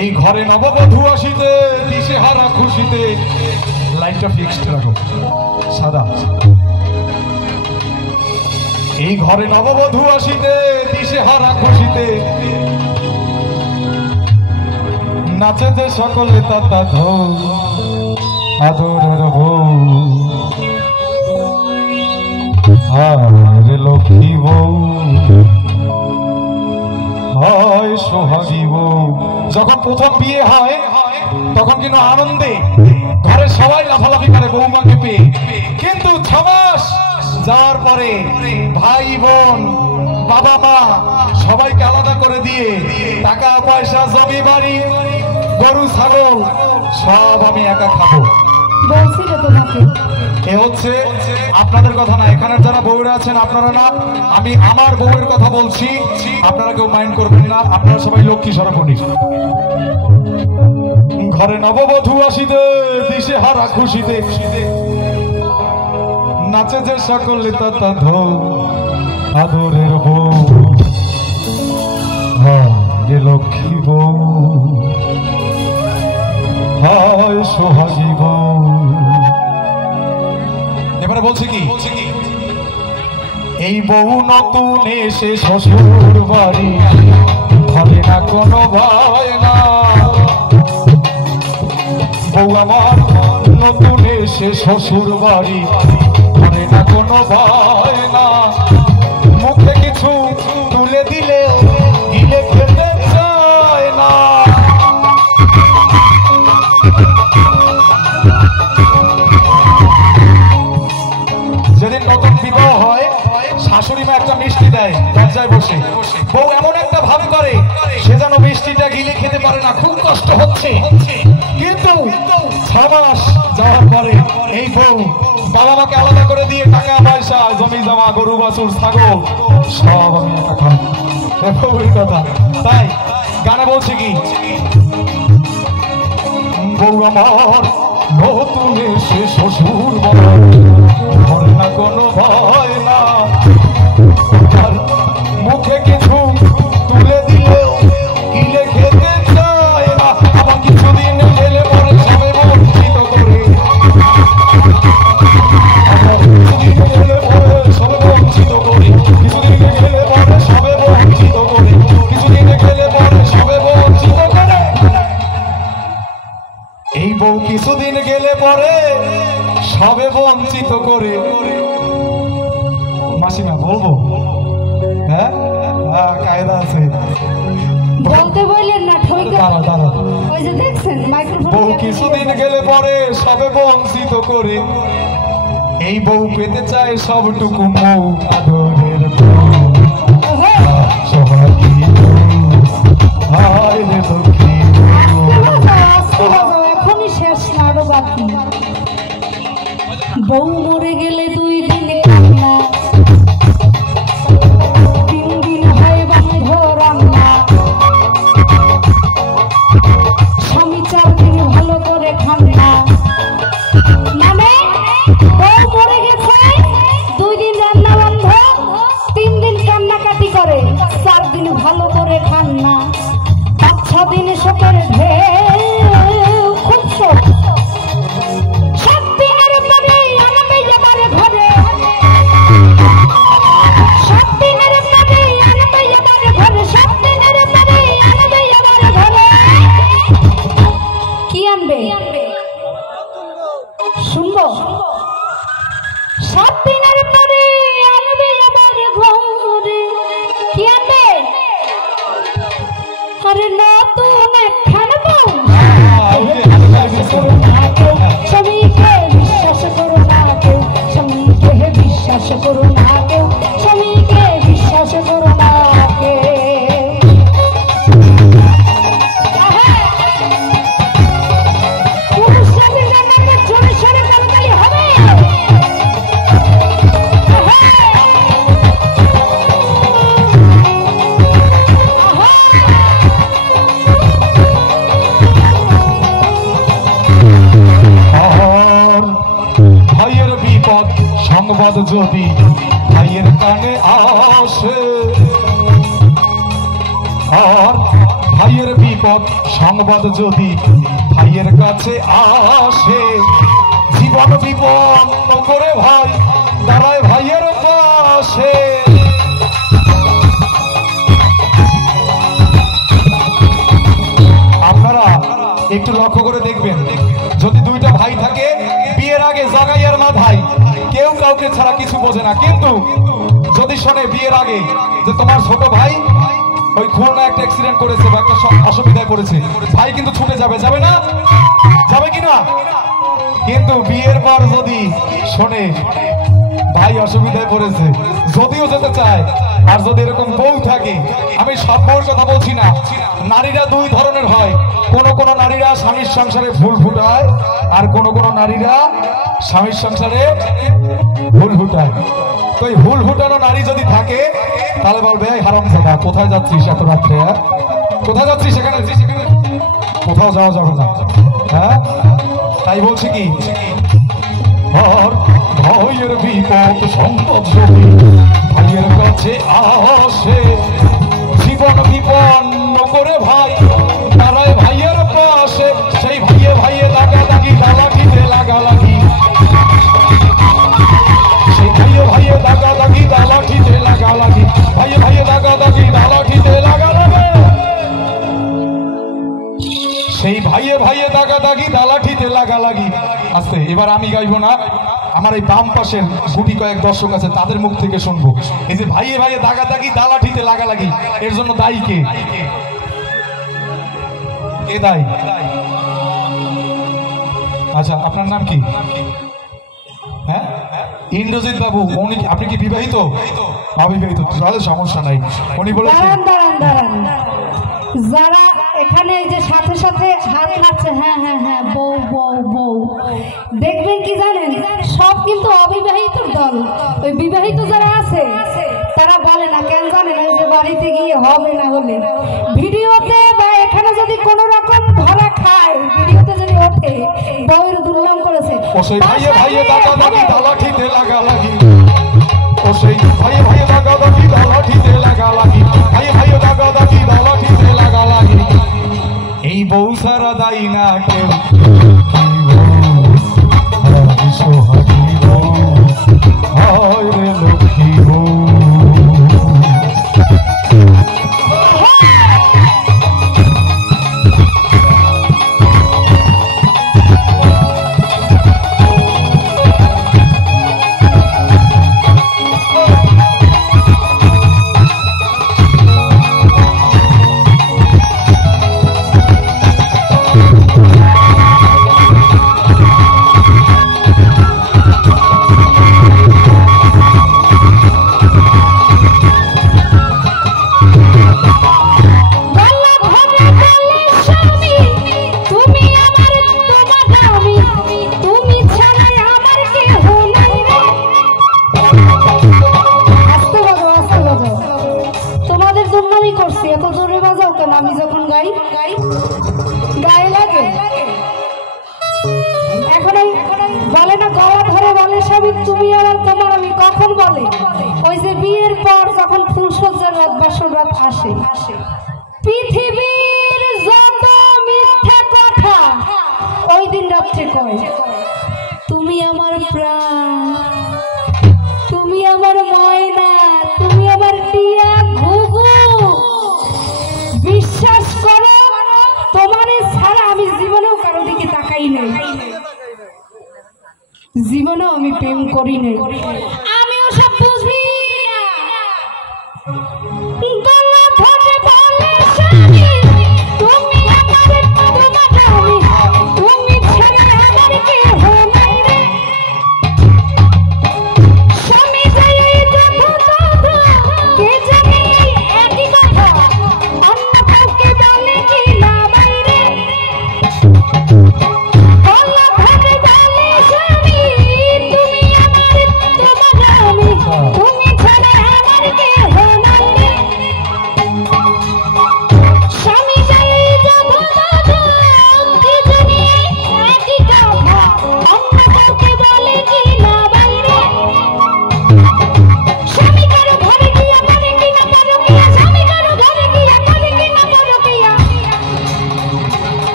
এই ঘরে নববধূ আসিতে দিশেহারা খুশিতে লাইনটা ফিক্সড রাখো সাদা। এই ঘরে নববধূ আসিতে দিশেহারা খুশিতে নাচে যে সকলে তাতা ধৌ আদরের বউ আরে লক্ষ্মী বউ হয় সোহাগী বউ। যখন প্রথম বিয়ে হয় তখন কিন্তু আনন্দে ঘরে সবাই লাফালাফি করে বৌমাকে পেয়ে, কিন্তু 6 মাস যাওয়ার পরে ভাই বোন বাবা মা সবাইকে আলাদা করে দিয়ে টাকা পয়সা জমি বাড়ি গরু ছাগল সব আমি একা খাবো বলছি তো তোমাকে। এ হচ্ছে আপনাদের কথা না, এখানে যারা বউরা আছেন আপনারা না, আমি আমার বউয়ের কথা বলছি, আপনারা কেউ মাইন্ড করবেন না, আপনারা সবাই লক্ষ্মী সরপণী। ঘরে নববধূ আসিতে দিশেহারা খুশিতে নাচে যে সকলে তাতা ধৌ আদরের বউ হয় লক্ষ্মী বউ হয় সোহাগী বউ। এবারে বলছি কি, এই বউ নতুন এসে শ্বশুর বাড়ি ঘরে না কোনো ভয় না। বউ আমার নতুন এসে শ্বশুর বাড়ি ঘরে না কোনো ভয় না। মুখে কিছু তুলে দিলে গিলে খেতে চায় না। যেদিন নতুন বিবাহ হয় শাশুড়ি মা একটা মিষ্টি দেয় দরজায় বসে, বউ এমন একটা ভাব করে সে যেন মিষ্টিটা গিলে খেতে পারে না, খুব কষ্ট হচ্ছে। কিন্তু 6 মাস যাওয়ার পরে এই বউ বাবা মাকে আলাদা করে দিয়ে টাকা পয়সা জমি জমা গরু বাছুর ছাগল সব আমি একা খাই, বউয়ের কথা। তাই গানে বলছি কি, বউ আমার নতুন এসে শ্বশুর বাড়ি ঘরে না কোনো ভয় না। মুখে কিছু তুলে দিলেও গিলে খেতে চায় না। আবার কিছুদিন গেলে পরে সবে বঞ্চিত করে, কিছুদিন গেলে পরে সবে বঞ্চিত করে, কিছুদিন গেলে পরে সবে বঞ্চিত করে, কিছুদিন গেলে পরে সবে বঞ্চিত করে। এই বউ কিছুদিন গেলে পরে সবে বঞ্চিত করে। মাসিমা বলবো? হ্যাঁ কায়দা আছে, বলতে বললেন না ঠিক। ওই যে দেখছেন মাইক্রোফোন। বউ কিছুদিন গেলে পরে সবে বঞ্চিত করে। এই বউ পেতে চায় সবটুকু মৌ আদরের বউ সোহাগী হায় রে লক্ষ্মী এখনই শেষ না, আরো বাকি। বউ মরে গেলে 2 দিন কান্না, 3 দিন হয় বন্ধ রান্না, স্বামী 4 দিন ভালো করে খান না। মানে বউ মরে গেছে 2 দিন রান্না বন্ধ, 3 দিন কান্নাকাটি করে, 4 দিন ভালো করে খান না, 5-6 দিন শোকের ঢেউ খুব শোক। 7 দিনের পরে আনবে যাবার ঘরে, 7 দিনের পরে আনবে যাবার ঘরে, 7 দিনের পরে আনবে যাবার ঘরে। কি আনবে শুনবো? 7 দিনের পরে আনবে যাবার ঘরে। কি আনবে? আরে নতুন একখান বউ। স্বামীকে বিশ্বাস করো না কেউ, স্বামীকে বিশ্বাস করো না কেউ, স্বামীকে বিশ্বাস করো না কেউ। পুরুষ স্বামীর নামে যদি ভাইয়ের কানে আসে, আর ভাইয়ের বিপদ সংবাদ যদি ভাইয়ের কাছে আসে, জীবন বিপন্ন করে ভাই দাঁড়ায় ভাইয়ের পাশে। আপনারা একটু লক্ষ্য করে দেখবেন, যদি দুইটা ভাই থাকে, বিয়ের আগে জাগাইয়ার মাথায় কেউ কাউকে ছাড়া কিছু বোঝে না, কিন্তু যদি শোনে বিয়ের আগে যে তোমার ছোট ভাই ওই খুলনা একটা অ্যাক্সিডেন্ট করেছে বা একটা অসুবিধায় পড়েছে, ভাই কিন্তু ছুটে যাবে, যাবে না? যাবে কিনা? কিন্তু বিয়ের পর যদি শোনে ভাই অসুবিধায় পড়েছে, যদিও যেতে চায়, আর যদি এরকম বউ থাকে, আমি সব বউর কথা বলছি না, নারীরা দুই ধরনের হয়। কোন কোন নারীরা স্বামীর সংসারে ফুল ফুটায়, আর কোন কোন নারীরা স্বামীর সংসারে ফুল ফুটায়। তো এই ফুল ফুটানো নারী যদি থাকে, তাহলে বলবে এই হারামজাদা কোথায় যাচ্ছিস এত রাত্রে, কোথায় যাচ্ছিস, সেখানে কোথাও যাওয়া যাবে না, হ্যাঁ? তাই বলছি কি, ভাইয়ের বিপদ সম্পদ যদি ভাইয়ের কাছে আসে, জীবন বিপন্ন করে ভাই দাঁড়ায় ভাইয়ের পাশে, সেই ভাইয়ে ভাইয়ে দাগাদাগি দালাঠিতে লাগালাগি, সেই ভাইয়ে ভাইয়ে দাগাদাগি দালাঠিতে লাগালাগি, ভাইয়ে ভাইয়ে দাগাদাগি দালাঠিতে লাগালাগি, সেই ভাইয়ে ভাইয়ে দাগাদাগি দালাঠিতে লাগালাগি। আস্তে, এবার আমি গাইবো না, আমার এই বাম পাশের গুটি কয়েক দর্শক আছে, তাদের মুখ থেকে শুনবো। এই যে ভাইয়ে ভাইয়ে দাগাদাগি দালাঠিতে লাগালাগি, এর জন্য দায়ী কে? কে দায়ী? আচ্ছা, আপনার নাম কি? হ্যাঁ, ইন্দ্রজিৎ বাবু। উনি, আপনি কি বিবাহিত? অবিবাহিত? তাহলে সমস্যা নাই। উনি বলেছেন যারা এখানে এই যে সাথে সাথে হাত নাচছে, হ্যাঁ হ্যাঁ হ্যাঁ, বউ বউ বউ, দেখবেন কি জানেন, সব কিন্তু অবিবাহিত দল। ওই বিবাহিত যারা আছে তারা বলে না, কেন জানেন? ওই যে বাড়িতে গিয়ে হবে না হলে ভিডিওতে বা এখানে যদি কোন রকম ধরা খায়, ভিডিওতে যদি ওঠে বউয়ের দুর্নাম করেছে, ও সেই ভাইয়ে ভাইয়ে দাগাদাগি দালাঠিতে লাগালাগি, ও সেই ভাইয়ে ভাইয়ে দাগাদাগি দালাঠিতে লাগালাগি, ভাইয়ে ভাইয়ে দাগাদাগি দালাঠিতে লাগালাগি। এই বউ সারা দায়ী না কেউ, সোহাগী বউ, হায় রে লক্ষ্মী বউ। বলে না, গলা ধরে বলে স্বামী তুমি আমার তোমার আমি, কখন বলে? ওই যে বিয়ের পর যখন ফুলসজ্জার রাত বাসর রাত আসে, পৃথিবীর যত মিথ্যা কথা ওই দিন রাত্রে কয়, তুমি আমার প্রাণ, তুমি আমার ময়না, তুমি আমার টিয়া ঘুঘু, বিশ্বাস করো তোমার ছাড়া আমি জীবনেও কারো দিকে তাকাই নাই, জীবনেও আমি প্রেম করি নাই, আমিও সব বুঝি না। গলা ধরে বলে স্বামী তুমি আমার তোমার আমি, তুমি ছাড়া আমার কেহ নাই রে, স্বামী যাই কথা কে জানে এই একই কথা, অন্য কাউকে বলে কি না বাইরে, গলা ধরে বলে স্বামী তুমি আমার তোমার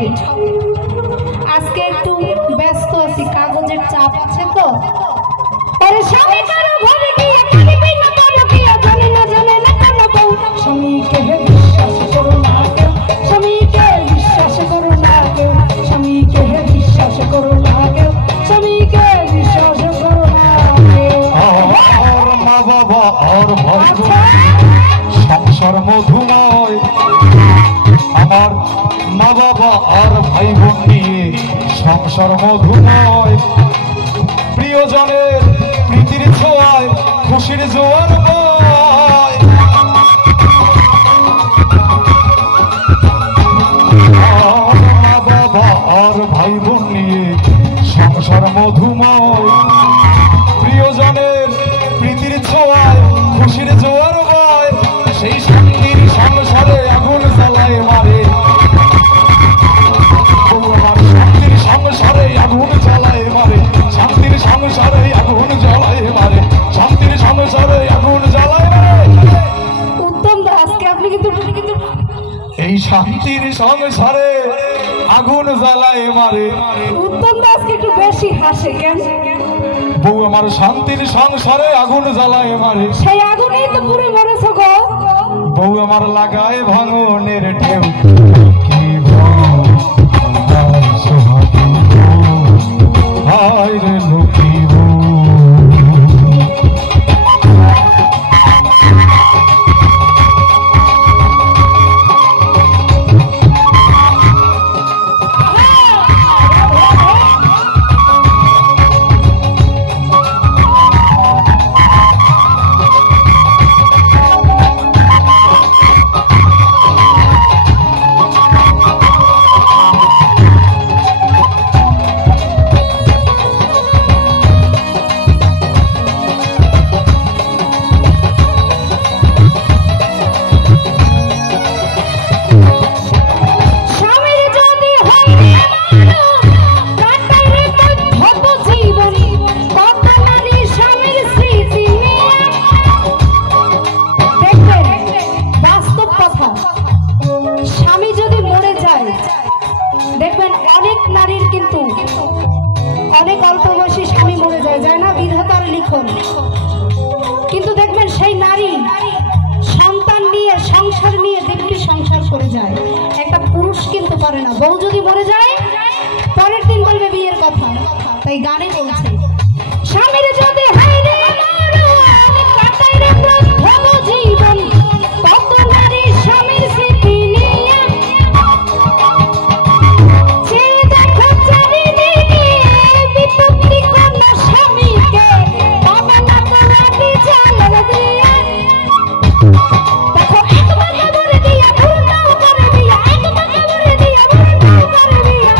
হবে। আজকে একটু ব্যস্ত আছি, কাগজের চাপ আছে তো। আরে স্বামী কারো ঘরে গিয়ে কাঁদিবি না কারো গিয়ে, জানে না কারো বউ। স্বামীকে বিশ্বাস করো না কেউ, স্বামীকে বিশ্বাস করো না কেউ, স্বামীকে বিশ্বাস করো না কেউ, স্বামীকে বিশ্বাস করো না কেউ। আর মা বাবা আর ভাই সংসার মধুময়, আমার মা বাবা আর ভাই বোন নিয়ে সংসার মধুময়। প্রিয়জনের প্রীতির ছোঁয়ায় খুশির জোয়ার বয়। মা বাবা আর ভাই বোন নিয়ে সংসার মধুময়। প্রিয়জনের প্রীতির ছোঁয়ায় খুশির জোয়ার বয়। সেই শান্তির সংসারে আগুন জ্বালায় মারে, শান্তির সংসারে আগুন জ্বালায় মারে, শান্তির সংসারে আগুন জ্বালায় মারে, শান্তির সংসারে আগুন জ্বালায় মারে। উত্তম দা, আজকে আপনি কিন্তু এই শান্তির সংসারে আগুন জ্বালায় মারে। উত্তম দা আজকে একটু বেশি হাসে কেন? বউ আমার শান্তির সংসারে আগুন জ্বালায় মারে, সেই আগুনেই তো পুরে মরেছ গো। বউ আমার লাগায় ভাঙনের ঢেউ। কি বউ হায় সোহাগী বউ, হায় রে লক্ষ্মী বউ। দেখবেন অনেক নারীর কিন্তু অনেক অল্প বয়সী স্বামী মরে যায়, যায় না? বিধাতার লিখন। কিন্তু দেখবেন সেই নারী সন্তান নিয়ে সংসার নিয়ে দিব্যি সংসার করে যায়, একটা পুরুষ কিন্তু পারে না। বউ যদি মরে যায় পরের দিন বলবে বিয়ের কথা। তাই গানে বলছে, স্বামীর যদি হয় রে মরণ, কাটাই রে প্রথম জীবন, কত নারী স্বামীর স্মৃতি নিয়ে। চেয়ে দেখো চারিদিকে, বিপত্তি কন্যা স্বামীকে বাবা না করাতে চালের দিয়ে। দেখো একবার কাবরে দিয়া ভুলটাও করে দিয়া, একবার কাবরে দিয়া ভুলটাও করে দিয়া।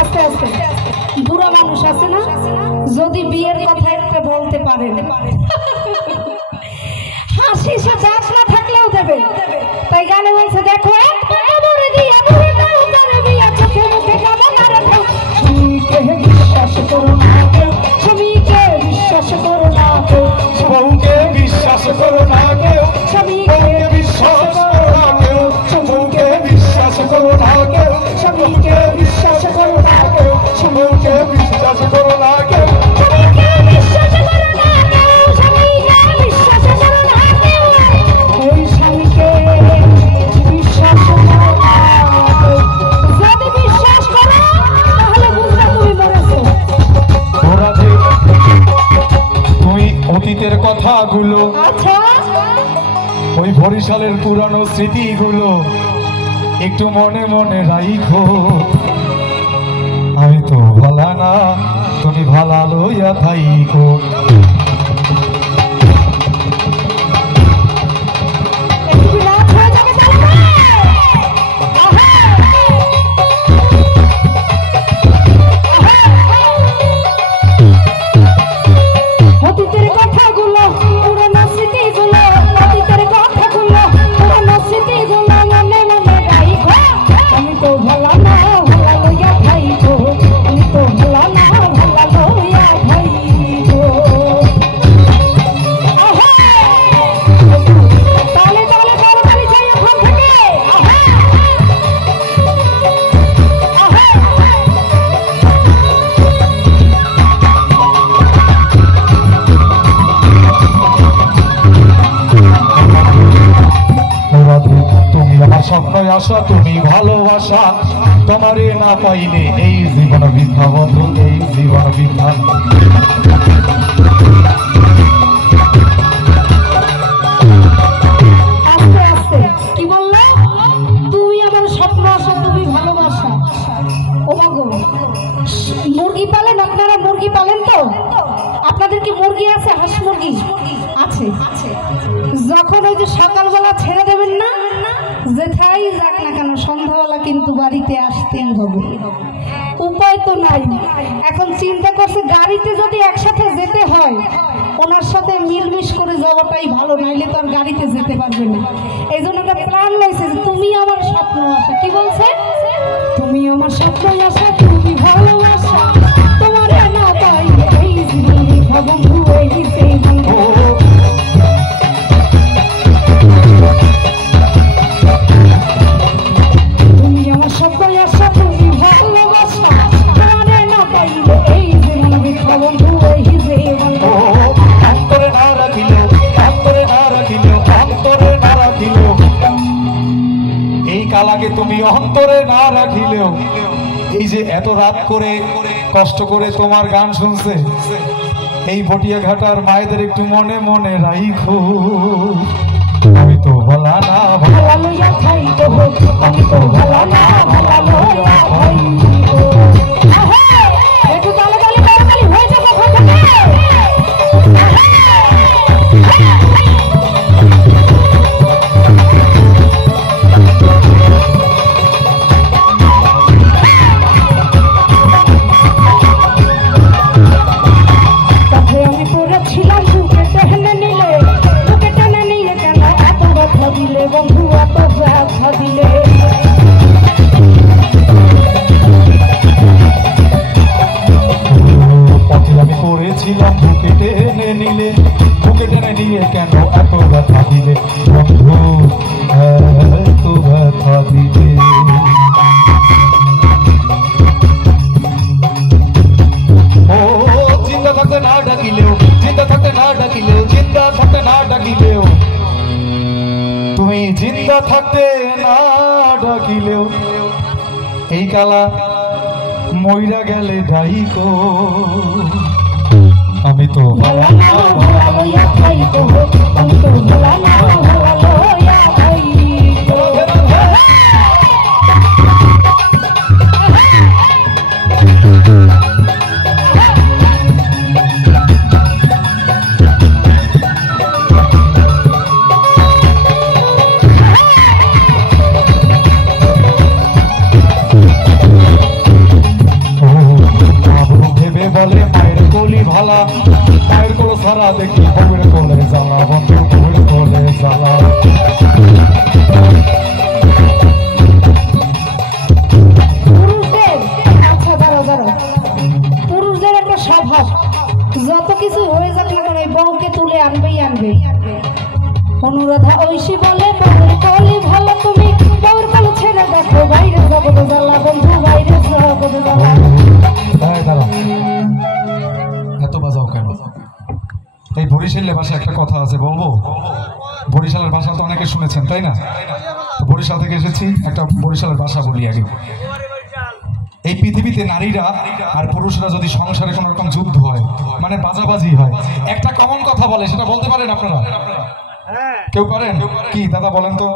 আস্তে আস্তে বুড়া মানুষ আছে না, যদি বিয়ের কথা একটা বলতে পারে, হাসি সে জাত না থাকলেও দেবে। তাই গানে বলছে, দেখো একবার কাবরে দিয়া ভুলটাও করে দিয়া, চোখে মুখে কামনা রাখো। স্বামীকে বিশ্বাস করো না কেউ, স্বামীকে বিশ্বাস করো না কেউ, বউকে বিশ্বাস করো না কেউ, স্বামীকে বিশ্বাস করো না কেউ, বউকে বিশ্বাস করো না কেউ, স্বামীকে বিশ্বাস করো না কেউ, বউকে বিশ্বাস করো না কেউ। স্বামীকে বিশ্বাস করো না কেউ, স্বামীকে বিশ্বাস করো না কেউ, ওই স্বামীকে বিশ্বাস করো না কেউ। যদি বিশ্বাস করো তাহলে বুঝবে তুমি মরেছো। ওরাতে তুই অতীতের কথাগুলো, আচ্ছা, ওই বরিশালের পুরানো স্মৃতিগুলো একটু মনে মনে রাইখো। আমি তো ভালা না, তুমি ভালা লইয়া থাইকো। একটু রাত হয়ে যাবে তাহলে। আহা, অতীতের কথাগুলো, পুরনো স্মৃতিগুলো, অতীতের কথাগুলো, পুরনো স্মৃতিগুলো মনে মনে রাইখো। আমি তো ভালা না, ভালা লইয়া খাইবো, আমি তো ভালা না, ভালা লইয়া খাইবো। স্বপ্ন আশা তুমি ভালোবাসা তোমারে না পাইলে এই জীবন বৃথা বন্ধু এই জীবন বৃথা আস্তে আস্তে কি বললে তুমি আমার স্বপ্ন আশা তুমি ভালোবাসা ও মাগো মুরগি পালেন আপনারা মুরগি পালেন তো আপনাদের কি মুরগি আছে হাঁস মুরগি আছে যখন ওই যে সকালবেলা ছেড়ে দেবেন না যেথাই যাক না কেন সন্ধ্যাবেলা কিন্তু বাড়িতে আসতেই হবে উপায় তো নাই এখন চিন্তা করছে গাড়িতে যদি একসাথে যেতে হয় ওনার সাথে মিলমিশ করে যাওয়াটাই ভালো নাইলে তো আর গাড়িতে যেতে পারবে না এই জন্য একটা প্ল্যান লইছে যে তুমি আমার স্বপ্ন আশা কি বলছে তুমি আমার স্বপ্ন আশা তুমি ভালোবাসা তোমার না পাই এই জীবনে বন্ধু এই সেই বন্ধু তুমি আমার স্বপ্ন আশা তুমি ভালোবাসা তোমার না পাই এই জীবনে বন্ধু এই সেই বন্ধু অন্তরে না রাখিলেও অন্তরে না রাখিলেও অন্তরে না রাখিলেও এই কালাকে তুমি অন্তরে না রাখিলেও এই যে এত রাত করে কষ্ট করে তোমার গান শুনছে এই ভটিয়া ঘাটার মায়েদের একটু মনে মনে রাইখো আমি তো ভোলা না ভালো লইয়া খাই দেবো আমি তো ভালো না ভালো লইয়া খাই একটু তালে তালে হয়ে যাবে কোথা থেকে বন্ধু এত ব্যথা দিলে পথে আমি পড়েছিলাম বুকে টেনে নিলে বুকে টেনে নিয়ে কেন এত ব্যথা দিলে বন্ধু এত ব্যথা দিলে ও চিন্তা থাকতে না ডাকিলেও চিন্তা থাকতে না ডাকিলেও চিন্তা থাকতে না ডাকিলেও তুমি জিন্দা থাকতে না ডাকিলেও এই কালা মইরা গেলে ডাইকো আমি তো ভালো না ভালো লইয়া খাই দেবো আমি তো ভালো না ভালো লইয়া খাই বলে মায়ের কোলি ভালা মায়ের কোলো সারা দেখি বউয়ের কোলে জ্বালা বন্ধু বউয়ের কোলে জ্বালা পুরুষদের আচ্ছা দাঁড়ো পুরুষদের একটা স্বভাব যত কিছু হয়ে যাক না কেন এই বউকে তুলে আনবেই অনুরাধা ঐশী বলে বউর কলি ভালো তুমি বউর কলি ছেড়ে দেখো বাইরে জগৎ জ্বালা বন্ধু বাইরে জগৎ জ্বালা এত বাজাও কেন এই বরিশালের ভাষা একটা কথা আছে বলবো বরিশালের ভাষা তো অনেকে শুনেছেন তাই না বরিশাল থেকে এসেছি একটা বরিশালের ভাষা বলি আগে এই পৃথিবীতে নারীরা আর পুরুষরা যদি সংসারে কোনো রকম যুদ্ধ হয় মানে বাজাবাজি হয় একটা কমন কথা বলে সেটা বলতে পারেন আপনারা কেউ পারেন কি দাদা বলেন তো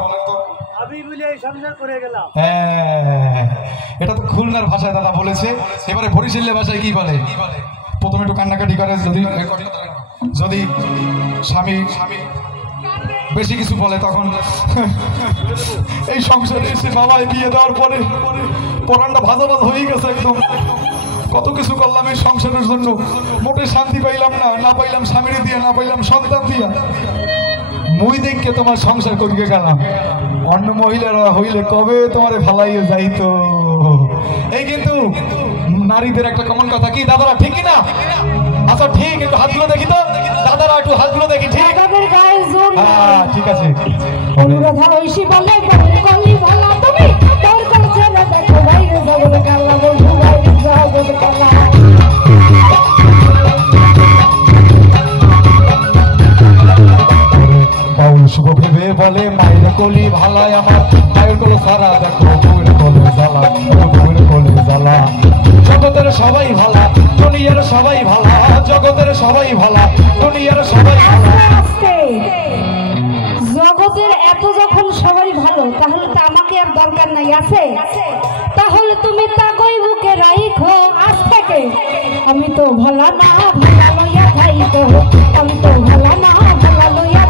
এটা তো খুলনার ভাষায় দাদা বলেছে এবারে বরিশালের ভাষায় কি বলে প্রথমে একটু কান্নাকাটি করে যদি স্বামী বেশি কিছু বলে তখন এই সংসারে এসে বাবাই বিয়ে দেওয়ার পরে পরানটা ভাজা হয়ে গেছে একদম কত কিছু করলাম এই সংসারের জন্য মোটে শান্তি পাইলাম না পাইলাম স্বামীর দিয়ে না পাইলাম সন্তান দিয়া মুই দেখকে তোমার সংসার করিয়ে গেলাম অন্য মহিলারা হইলে কবে তোমারে ভালাইয়ে যাইতো এই কিন্তু নারীদের একটা কমন কথা কি দাদারা ঠিক না আচ্ছা ঠিক একটু হাতগুলো দেখি তো দাদারা একটু হাতগুলো দেখি ঠিক দাদাদের গায়ে জোর ঠিক আছে অনুরাধা ঐশী বলে বউর কলি ভালো তুমি বউর কলি ছেড়ে দেখো বাইরে জগৎ জ্বালা বন্ধু বাইরে জগৎ জ্বালা বাউল শুভ ভেবে বলে মায়ের কলি ভালায় আমার মায়ের কলি সারা দেখো বউয়ের কলে জ্বালা বউয়ের কলে জ্বালা জগতের সবাই ভালা দুনিয়ার সবাই ভালা জগতের সবাই ভালা দুনিয়ার সবাই ভালা আস্তে জগতের এত যখন সবাই ভালো তাহলে তো আমাকে আর দরকার নাই আছে তাহলে তুমি তাগই বুকে রাইখো আজ থেকে আমি তো ভালা না ভালা লইয়া খাইতো আমি তো ভালা না ভালা লইয়া